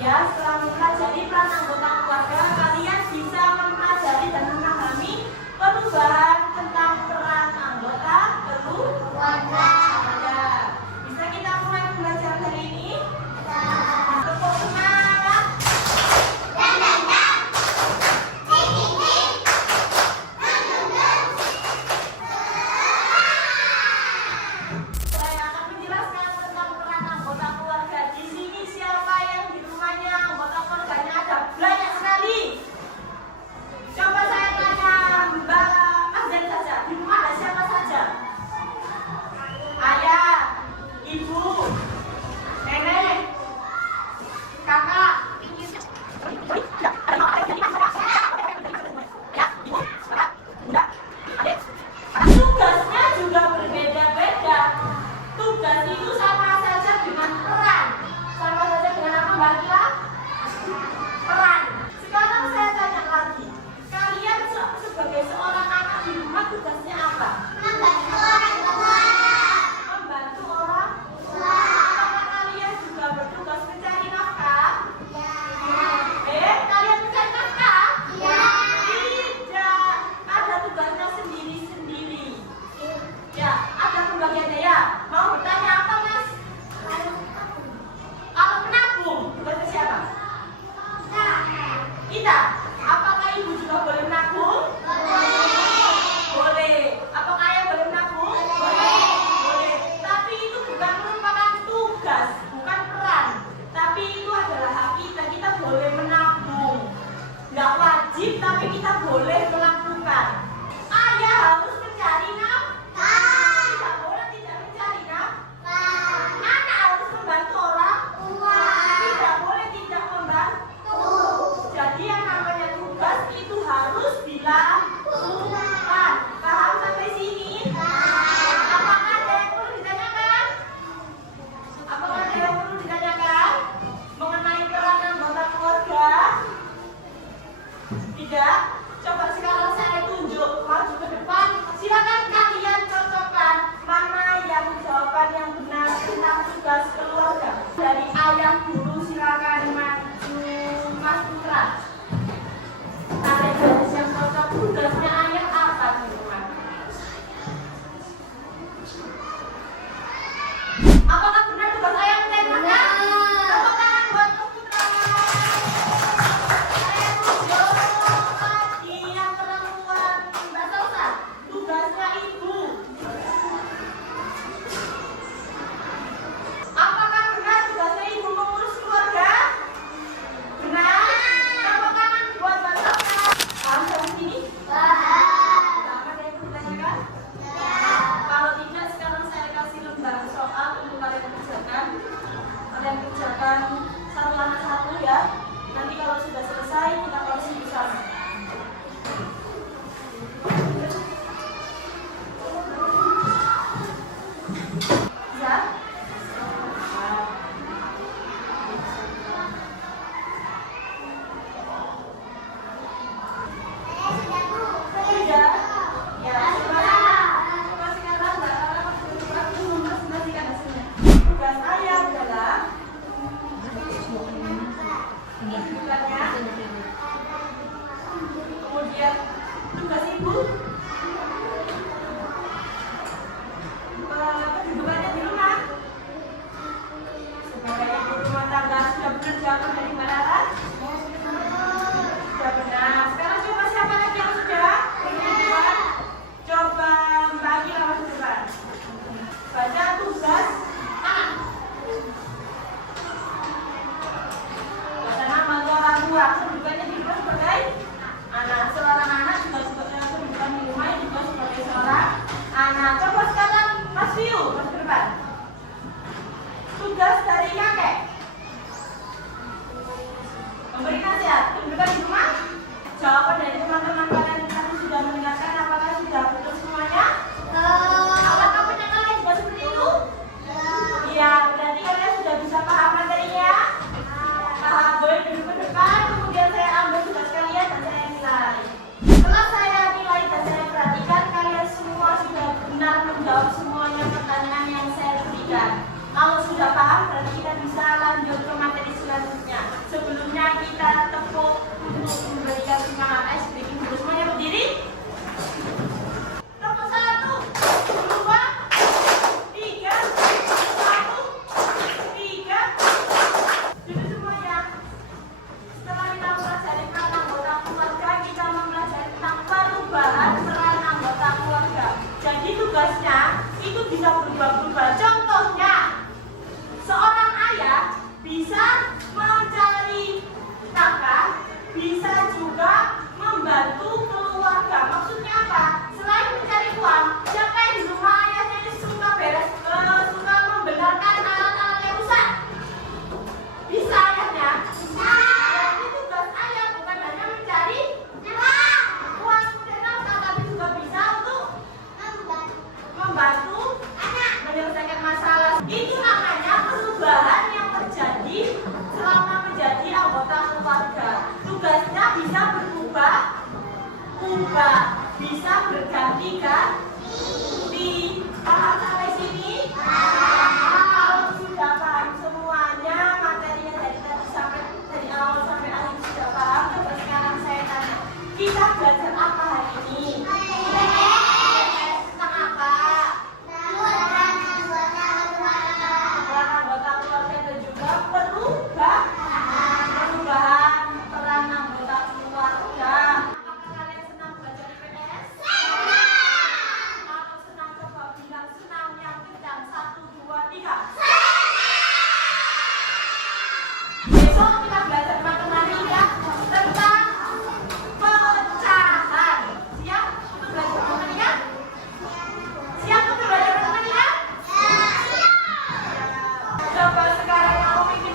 Ya, setelah mempelajari peran anggota keluarga, kalian bisa mempelajari dan memahami perubahan tentang peran anggota keluarga. Bisa kita mulai belajar hari ini? Tepuk semangat. Saya akan menjelaskan tentang peran anggota keluarga. Di sini siapa yang di rumahnya anggota keluarganya ada banyak sekali. Coba saya tanya Mbak Azan saja, di rumah ada siapa saja? Ayah, ibu, nenek, kakak. Tugasnya juga berbeda-beda. Tugas itu sama saja dengan peran. Sama saja dengan apa Mbak Kila? Peran. Sekarang saya tanya lagi. Kalian sebagai seorang anak di rumah tugasnya apa? Membantu orang tua. Membantu orang tua. Apakah kalian juga bertugas mencari nafkah? Ya. Kalian mencari nafkah? Ya. Tidak. Ada tugasnya sendiri-sendiri. Ya, ada pembagiannya ya. Mau bertanya apa, Mas? Kalau menabung, tugasnya siapa? Kita. Apakah ibu juga boleh menabung? Boleh. Apakah ayah boleh menabung? Boleh. Tapi itu bukan merupakan tugas, bukan peran. Tapi itu adalah hak kita. Kita boleh menabung. Nggak wajib, tapi kita boleh melakukan. Ayah harus mencari nafkah. Tidak boleh tidak mencari nafkah. Anak harus membantu orang tua. Tidak boleh tidak membantu. Jadi yang namanya tugas itu harus dilakukan. Paham sampai sini? Apakah ada yang perlu ditanyakan? Apakah ada yang perlu ditanyakan mengenai peran anggota keluarga? Tidak? Coba sekarang saya tunjuk maju ke depan. Silakan kalian cocokkan mana yang jawaban yang benar tentang tugas keluarga. Dari ayah dulu, silakan maju Mas Putra. Tarik garis yang cocok. Tugasnya ayah apa di rumah? Apakah benar tugas ayah mencari nafkah? Tepuk tangan buat Mas Putra. Saya tunjuk lagi yang perempuan. Mbak Salsa, tugasnya ibu. Apakah benar tugasnya ibu mengurus keluarga? Benar? Tepuk tangan buat Mbak Salsa. Paham sampai sini? Paham. Ada yang perlu ditanyakan? Kalau tidak, sekarang saya kasih lembar soal untuk kalian kerjakan. Kalian kerjakan satu lawan satu ya. Nanti kalau sudah selesai, kita koreksi bersama. Ya? Sudah? Ya, coba sekarang Mbak Lala mempresentasikan hasilnya. Tugas saya adalah bukannya, kemudian tugas ibu, kedudukannya di rumah sebagai ibu rumah tangga. Sudah benar jawaban dari Mbak Lala? Sudah benar. Sekarang coba siapa lagi yang sudah? Coba Mbak Kila masuk depan. Baca tugas anak. Baca nama orang tua. Kedudukannya di rumah sebagai anak. Seorang anak juga sebagai kedudukan di rumah juga sebagai seorang anak. Coba sekarang Mas Fiu masuk depan. Tugas dari kakek. Memberi nasihat. Kedudukan di rumah. Jawaban dari teman-teman kalian tadi sudah mendengarkan. Apakah sudah betul semuanya? Apakah punya kalian juga seperti itu? Iya, berarti kalian sudah bisa paham materinya? Paham, boleh duduk ke depan. Kemudian saya ambil tugas kalian dan saya nilai. Setelah saya nilai dan saya perhatikan, kalian semua sudah benar menjawab semuanya pertanyaan yang saya berikan. Kalau sudah paham, berarti kita bisa lanjut ke materi selanjutnya. bisa mencari nafkah, bisa juga membantu keluarga. Maksudnya apa? Selain mencari uang, siapa yang di rumah ayahnya ini suka suka membenarkan alat-alat yang rusak? Bisa ayahnya? Berarti tugas ayah bukan hanya mencari uang dan nafkah, tapi juga bisa untuk membantu menyelesaikan masalah. Itu namanya perubahan yang terjadi selama menjadi anggota keluarga. Tugasnya bisa berubah, bisa berganti-ganti. Paham sampai sini? Kalau sudah paham semuanya, materinya dari awal sampai akhir sudah paham. Terus sekarang saya tanya, kita belajar apa hari ini? Tentang apa? Peran anggota keluarga dan juga perubahan peran anggota keluarga. Apakah kalian senang belajar IPS? Atau senang? Coba bilang senang yang kencang. 1, 2, 3. Besok kita belajar matematika tentang pecahan. Siap untuk belajar matematika? Siap untuk belajar matematika? Coba sekarang kamu pikir